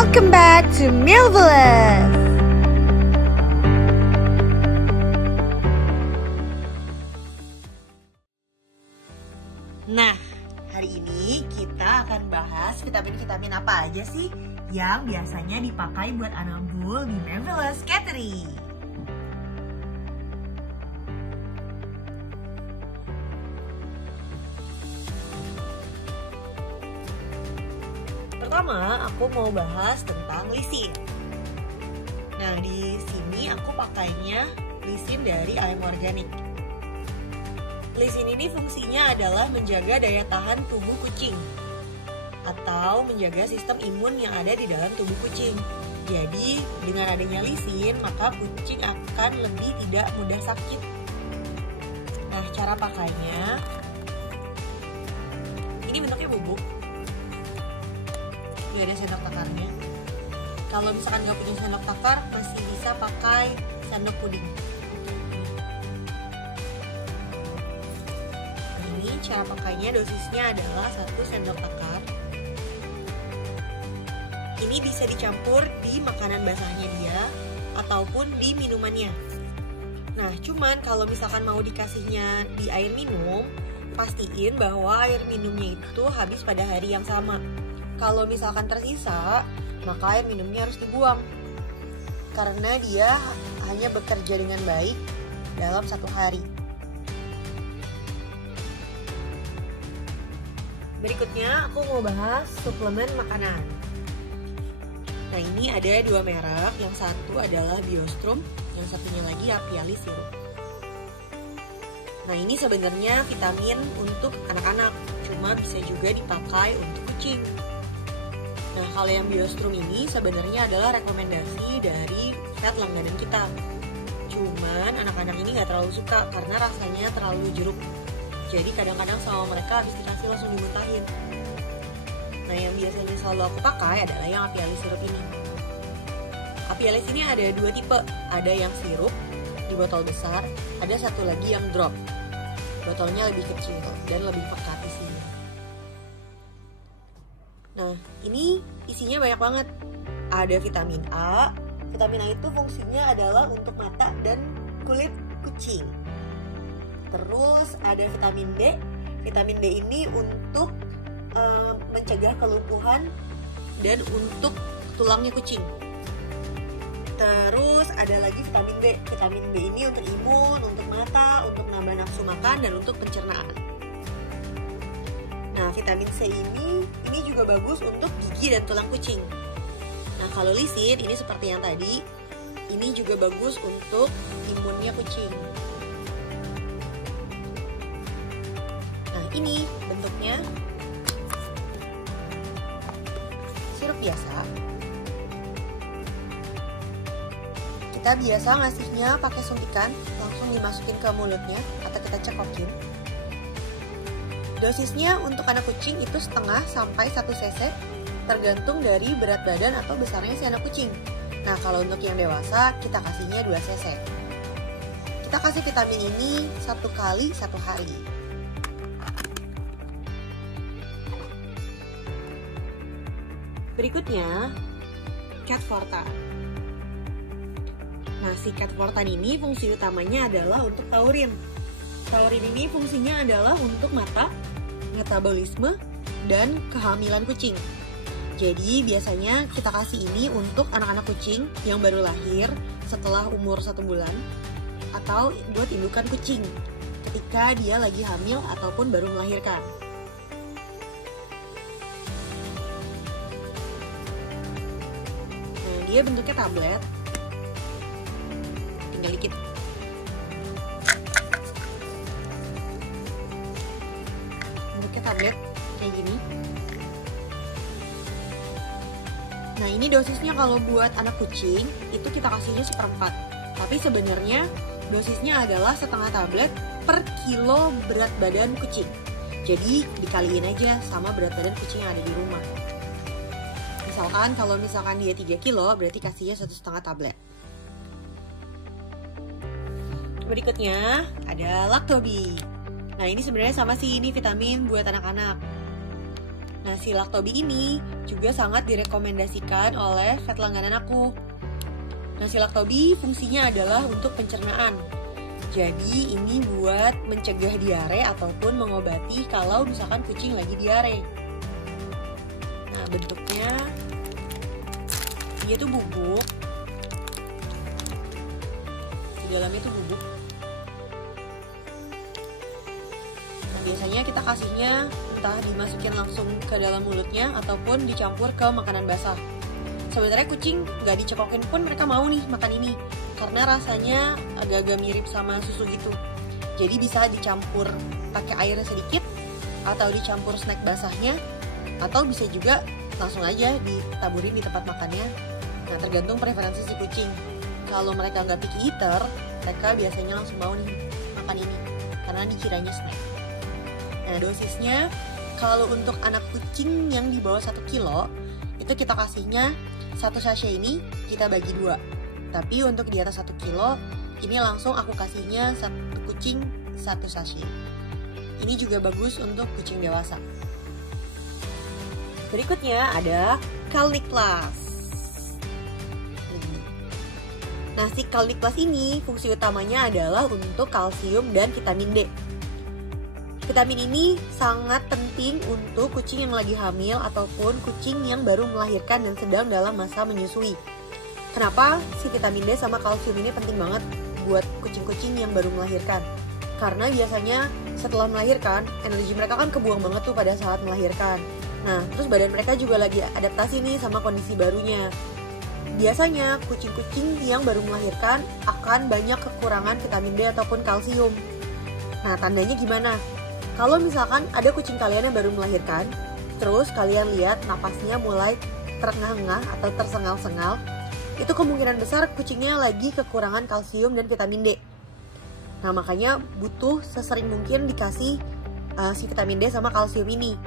Welcome back to Milvelous. Nah, hari ini kita akan bahas vitamin-vitamin apa aja sih yang biasanya dipakai buat anak bul di Milvelous Catering. Pertama, aku mau bahas tentang lisin. Nah, di sini aku pakainya lisin dari AM Organik. Lisin ini fungsinya adalah menjaga daya tahan tubuh kucing atau menjaga sistem imun yang ada di dalam tubuh kucing. Jadi, dengan adanya lisin, maka kucing akan lebih tidak mudah sakit. Nah, cara pakainya, ini bentuknya bubuk. Gak ada sendok takarnya. Kalau misalkan gak punya sendok takar, masih bisa pakai sendok puding. Ini cara pakainya, dosisnya adalah 1 sendok takar. Ini bisa dicampur di makanan basahnya dia ataupun di minumannya. Nah, cuman kalau misalkan mau dikasihnya di air minum, pastiin bahwa air minumnya itu habis pada hari yang sama. Kalau misalkan tersisa, maka air minumnya harus dibuang karena dia hanya bekerja dengan baik dalam 1 hari. Berikutnya aku mau bahas suplemen makanan. Nah, ini ada 2 merek, yang satu adalah Biostrum, yang satunya lagi Apialis Sirup. Nah, ini sebenarnya vitamin untuk anak-anak, cuma bisa juga dipakai untuk kucing. Nah, kalau yang Biostrum ini sebenarnya adalah rekomendasi dari vet langganan kita. Cuman anak-anak ini nggak terlalu suka karena rasanya terlalu jeruk. Jadi kadang-kadang sama mereka habis dikasih langsung dimuntahin. Nah, yang biasanya selalu aku pakai adalah yang Apialis Sirup ini. Apialis ini ada 2 tipe. Ada yang sirup di botol besar, ada satu lagi yang drop. Botolnya lebih kecil dan lebih pekat isinya. Nah, ini isinya banyak banget. Ada vitamin A. Vitamin A itu fungsinya adalah untuk mata dan kulit kucing. Terus ada vitamin D. Vitamin D ini untuk mencegah kelumpuhan dan untuk tulangnya kucing. Terus ada lagi vitamin B. Vitamin B ini untuk imun, untuk mata, untuk nambah nafsu makan, dan untuk pencernaan. Nah, vitamin C ini juga bagus untuk gigi dan tulang kucing. Nah, kalau lisin ini seperti yang tadi, ini juga bagus untuk imunnya kucing. Nah, ini bentuknya sirup biasa. Kita biasa ngasihnya pakai suntikan, langsung dimasukin ke mulutnya atau kita cekokin. Dosisnya untuk anak kucing itu setengah sampai 1 cc, tergantung dari berat badan atau besarnya si anak kucing. Nah, kalau untuk yang dewasa, kita kasihnya 2 cc. Kita kasih vitamin ini 1 kali 1 hari. Berikutnya, Cat Fortan. Nah, si Cat Fortan ini fungsi utamanya adalah untuk taurin. Taurin ini fungsinya adalah untuk mata, metabolisme, dan kehamilan kucing. Jadi biasanya kita kasih ini untuk anak-anak kucing yang baru lahir setelah umur 1 bulan atau buat indukan kucing ketika dia lagi hamil ataupun baru melahirkan. Nah, dia bentuknya tablet, tinggal dikit. Bentuknya tablet kayak gini. Nah, ini dosisnya kalau buat anak kucing itu kita kasihnya 1/4. Tapi sebenarnya dosisnya adalah setengah tablet per kilo berat badan kucing. Jadi dikaliin aja sama berat badan kucing yang ada di rumah. Misalkan kalau dia 3 kilo, berarti kasihnya 1,5 tablet. Berikutnya ada Lactobi. Nah, ini sebenarnya sama sih, ini vitamin buat anak-anak. Nah, si Lactobi ini juga sangat direkomendasikan oleh vet langganan aku. Nah, si Lactobi fungsinya adalah untuk pencernaan. Jadi ini buat mencegah diare ataupun mengobati kalau misalkan kucing lagi diare. Nah, bentuknya dia tuh bubuk. Di dalamnya tuh bubuk. Nah, biasanya kita kasihnya entah dimasukin langsung ke dalam mulutnya ataupun dicampur ke makanan basah. Sebenarnya kucing nggak dicekokin pun mereka mau nih makan ini, karena rasanya agak-agak mirip sama susu gitu. Jadi bisa dicampur pakai air sedikit, atau dicampur snack basahnya, atau bisa juga langsung aja ditaburin di tempat makannya. Nah, tergantung preferensi si kucing. Kalau mereka nggak picky eater, mereka biasanya langsung mau nih makan ini, karena dikiranya snack. Nah, dosisnya kalau untuk anak kucing yang di bawah 1 kilo, itu kita kasihnya 1 sachet ini kita bagi 2. Tapi untuk di atas 1 kilo, ini langsung aku kasihnya 1 kucing 1 sachet. Ini juga bagus untuk kucing dewasa. Berikutnya ada Caliclass. Nah, si Caliclass ini fungsi utamanya adalah untuk kalsium dan vitamin D. Vitamin ini sangat penting untuk kucing yang lagi hamil ataupun kucing yang baru melahirkan dan sedang dalam masa menyusui. Kenapa si vitamin D sama kalsium ini penting banget buat kucing-kucing yang baru melahirkan? Karena biasanya setelah melahirkan, energi mereka kan kebuang banget tuh pada saat melahirkan. Nah, terus badan mereka juga lagi adaptasi nih sama kondisi barunya. Biasanya kucing-kucing yang baru melahirkan akan banyak kekurangan vitamin D ataupun kalsium. Nah, tandanya gimana? Kalau misalkan ada kucing kalian yang baru melahirkan, terus kalian lihat napasnya mulai terengah-engah atau tersengal-sengal, itu kemungkinan besar kucingnya lagi kekurangan kalsium dan vitamin D. Nah, makanya butuh sesering mungkin dikasih si vitamin D sama kalsium ini.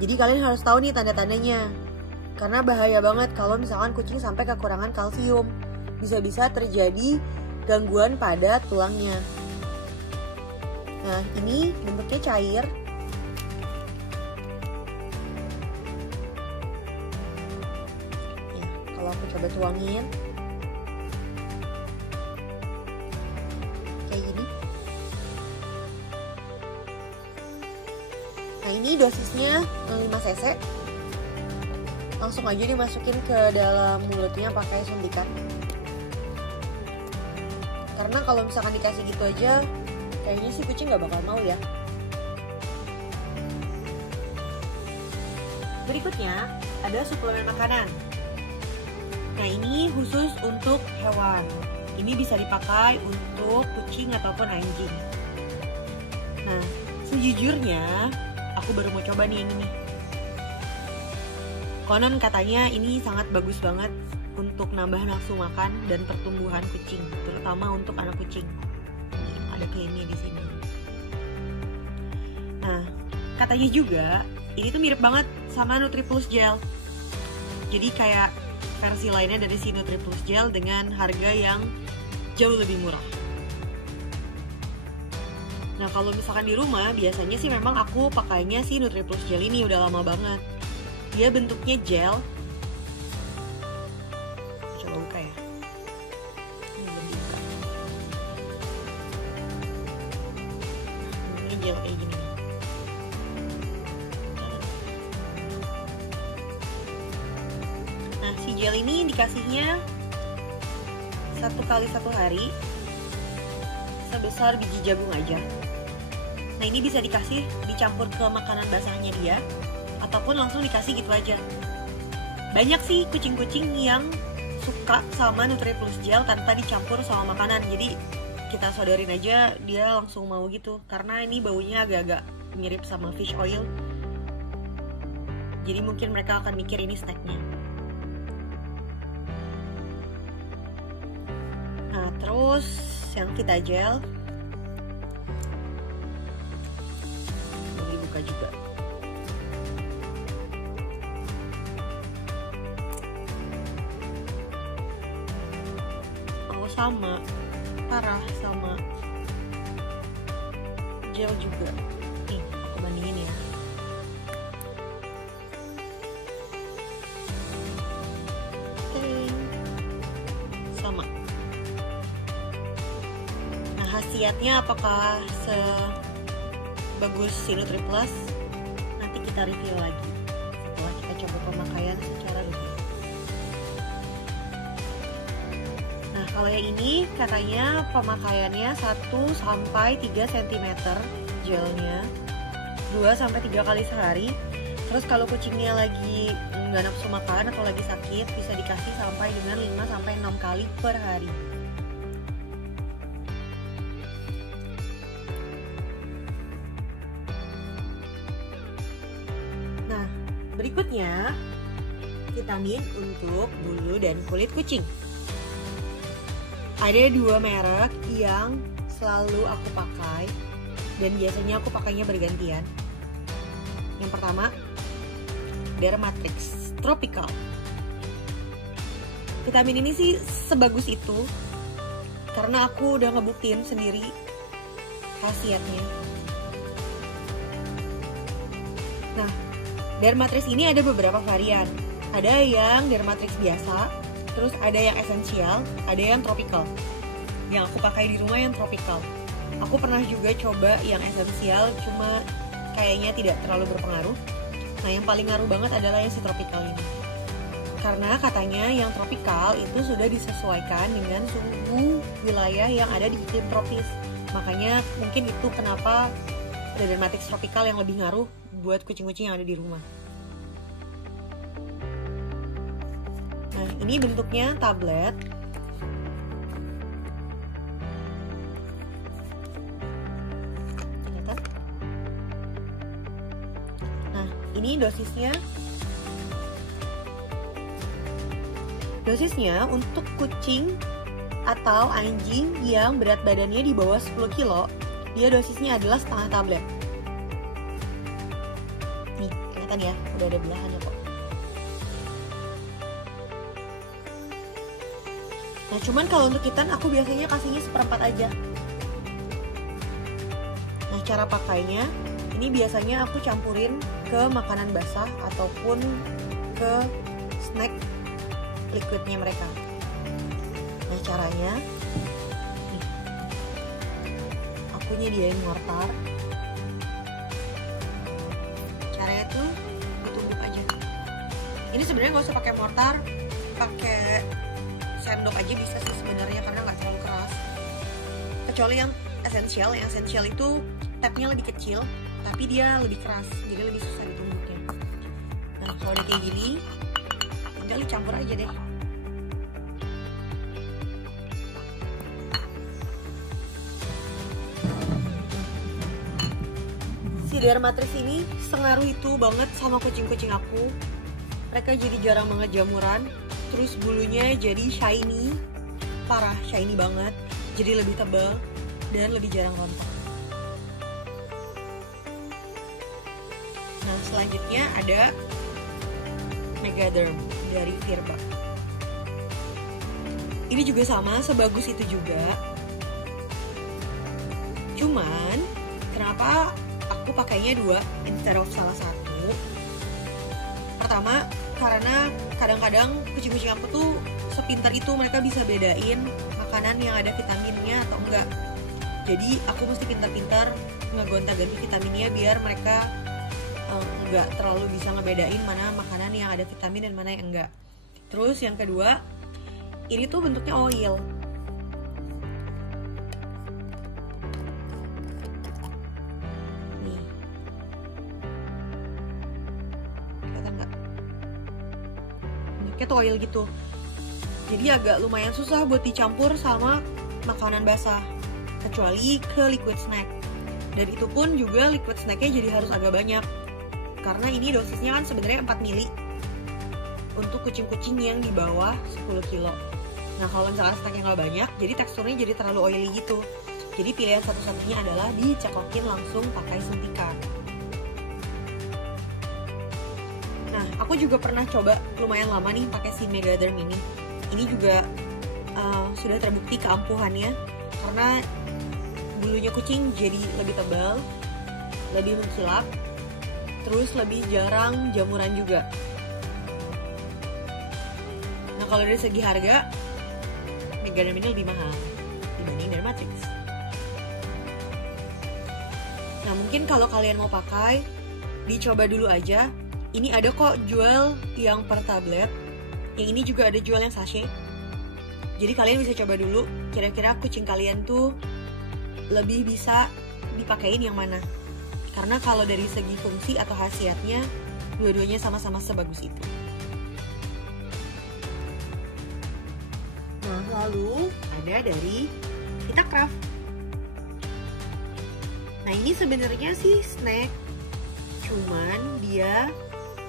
Jadi kalian harus tahu nih tanda-tandanya. Karena bahaya banget kalau misalkan kucing sampai kekurangan kalsium. Bisa-bisa terjadi gangguan pada tulangnya. Nah, ini bentuknya cair. Ya, kalau aku coba tuangin kayak gini. Nah, ini dosisnya 5 cc. Langsung aja dimasukin ke dalam mulutnya pakai suntikan. Karena kalau misalkan dikasih gitu aja, kayaknya sih kucing gak bakal mau ya. Berikutnya ada suplemen makanan. Nah, ini khusus untuk hewan. Ini bisa dipakai untuk kucing ataupun anjing. Nah, sejujurnya aku baru mau coba nih yang ini. Konon katanya ini sangat bagus banget untuk nambah nafsu makan dan pertumbuhan kucing, terutama untuk anak kucing. Ada klaimnya di sini. Nah, katanya juga ini tuh mirip banget sama NutriPlus Gel. Jadi kayak versi lainnya dari si NutriPlus Gel dengan harga yang jauh lebih murah. Nah, kalau misalkan di rumah biasanya sih memang aku pakainya si NutriPlus Gel ini udah lama banget. Dia bentuknya gel. Coba buka ya. Ini belum dibuka. Ini gel kayak gini. Nah, si gel ini dikasihnya 1 kali 1 hari sebesar biji jagung aja. Nah, ini bisa dikasih dicampur ke makanan basahnya dia, ataupun langsung dikasih gitu aja. Banyak sih kucing-kucing yang suka sama NutriPlus Gel tanpa dicampur sama makanan. Jadi kita sodorin aja dia langsung mau gitu. Karena ini baunya agak-agak mirip sama fish oil. Jadi mungkin mereka akan mikir ini snacknya. Nah, terus yang Vita Gel mau dibuka juga. Sama, parah sama gel juga. Nih, aku bandingin ya. khasiatnya apakah sebagus si Nutri Plus? Nanti kita review lagi setelah kita coba pemakaian secara rutin. Nah, kalau yang ini katanya pemakaiannya 1-3 cm gelnya 2-3 kali sehari. Terus kalau kucingnya lagi nggak nafsu makan atau lagi sakit, bisa dikasih sampai dengan 5-6 kali per hari. Nah, berikutnya vitamin untuk bulu dan kulit kucing. Ada 2 merek yang selalu aku pakai dan biasanya aku pakainya bergantian. Yang pertama, Dermatrix Tropical. Vitamin ini sih sebagus itu karena aku udah ngebuktiin sendiri khasiatnya. Nah, Dermatrix ini ada beberapa varian. Ada yang Dermatrix biasa, terus ada yang esensial, ada yang tropical. Yang aku pakai di rumah yang tropical. Aku pernah juga coba yang esensial, cuma kayaknya tidak terlalu berpengaruh. Nah, yang paling ngaruh banget adalah yang si tropical ini. Karena katanya yang tropical itu sudah disesuaikan dengan suhu wilayah yang ada di iklim tropis. Makanya mungkin itu kenapa ada Dermatrix tropical yang lebih ngaruh buat kucing-kucing yang ada di rumah. Nah, ini bentuknya tablet. Ini dosisnya untuk kucing atau anjing yang berat badannya di bawah 10 kilo, dia dosisnya adalah setengah tablet. Nih, kelihatan ya, udah ada belahannya kok. Nah, cuman kalau untuk kitten aku biasanya kasihnya 1/4 aja. Nah, cara pakainya ini biasanya aku campurin ke makanan basah ataupun ke snack liquidnya mereka. Nah, caranya nih, aku nyediain mortar. Caranya tuh ditumbuk aja. Ini sebenarnya nggak usah pakai mortar, pakai sendok aja bisa sih sebenarnya karena nggak terlalu keras. Kecuali yang esensial itu tapnya lebih kecil, tapi dia lebih keras, jadi lebih susah ditumbuknya. Nah, kalau udah kayak gini, tinggal dicampur aja deh. Si Dermatrix ini sengaruh itu banget sama kucing-kucing aku. Mereka jadi jarang banget jamuran, terus bulunya jadi shiny, parah shiny banget, jadi lebih tebal dan lebih jarang rontok. Nah, selanjutnya ada Megaderm dari Virbac. Ini juga sama, sebagus itu juga. Cuman, kenapa aku pakainya 2 instead of salah satu? Pertama, karena kadang-kadang kucing-kucing aku tuh sepintar itu, mereka bisa bedain makanan yang ada vitaminnya atau enggak. Jadi, aku mesti pintar-pintar ngegonta-ganti vitaminnya biar mereka nggak terlalu bisa ngebedain mana makanan yang ada vitamin dan mana yang enggak. Terus yang kedua, ini tuh bentuknya oil. Nih, kelihatan nggak? Bentuknya tuh oil gitu. Jadi agak lumayan susah buat dicampur sama makanan basah, kecuali ke liquid snack. Dan itu pun juga liquid snacknya jadi harus agak banyak. Karena ini dosisnya kan sebenarnya 4 mili untuk kucing-kucing yang di bawah 10 kilo. Nah, kalau misalkan snacknya nggak banyak, jadi teksturnya jadi terlalu oily gitu. Jadi pilihan satu-satunya adalah dicekokin langsung pakai suntikan. Nah, aku juga pernah coba lumayan lama nih pakai si Megaderm ini. Ini juga sudah terbukti keampuhannya karena bulunya kucing jadi lebih tebal, lebih mengkilap, terus lebih jarang jamuran juga. Nah, kalau dari segi harga, Megaderm ini lebih mahal dibanding Dermatrix. Nah mungkin kalau kalian mau pakai, dicoba dulu aja. Ini ada kok jual yang per tablet. Yang ini juga ada jual yang sachet. Jadi kalian bisa coba dulu kira-kira kucing kalian tuh lebih bisa dipakein yang mana. Karena kalau dari segi fungsi atau khasiatnya, dua-duanya sama-sama sebagus itu. Nah, lalu ada dari Vitakraft. Nah, ini sebenarnya sih snack, cuman dia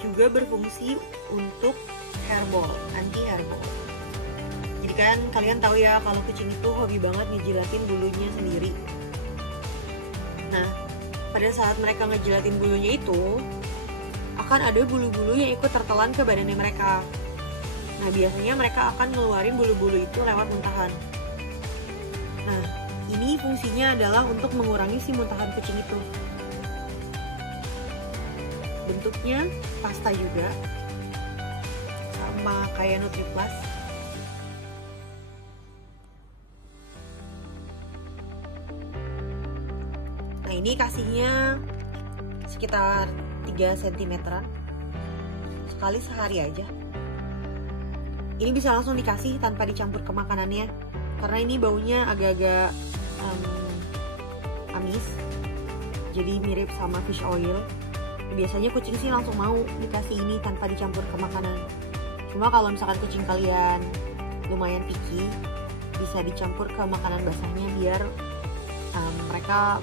juga berfungsi untuk hairball, anti hairball. Jadi kan kalian tahu ya kalau kucing itu hobi banget ngejilatin bulunya sendiri. Nah, pada saat mereka ngejilatin bulunya itu, akan ada bulu-bulu yang ikut tertelan ke badannya mereka. Nah, biasanya mereka akan ngeluarin bulu-bulu itu lewat muntahan. Nah, ini fungsinya adalah untuk mengurangi si muntahan kucing itu. Bentuknya pasta juga, sama kayak NutriPlus. Nah, ini kasihnya sekitar 3 cm-an sekali sehari aja. Ini bisa langsung dikasih tanpa dicampur ke makanannya, karena ini baunya agak-agak amis, jadi mirip sama fish oil. Biasanya kucing sih langsung mau dikasih ini tanpa dicampur ke makanan. Cuma kalau misalkan kucing kalian lumayan picky, bisa dicampur ke makanan basahnya biar mereka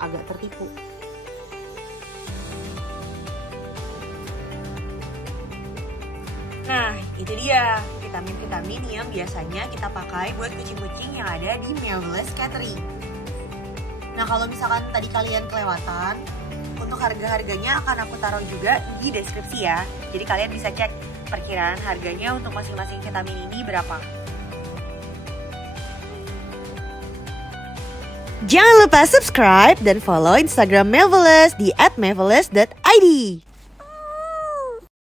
agak tertipu. Nah, itu dia vitamin-vitamin yang biasanya kita pakai buat kucing-kucing yang ada di Melvillous Catering. Nah, kalau misalkan tadi kalian kelewatan, untuk harga-harganya akan aku taruh juga di deskripsi ya. Jadi kalian bisa cek perkiraan harganya untuk masing-masing vitamin ini berapa. Jangan lupa subscribe dan follow Instagram Melvillous di @melvillous.id.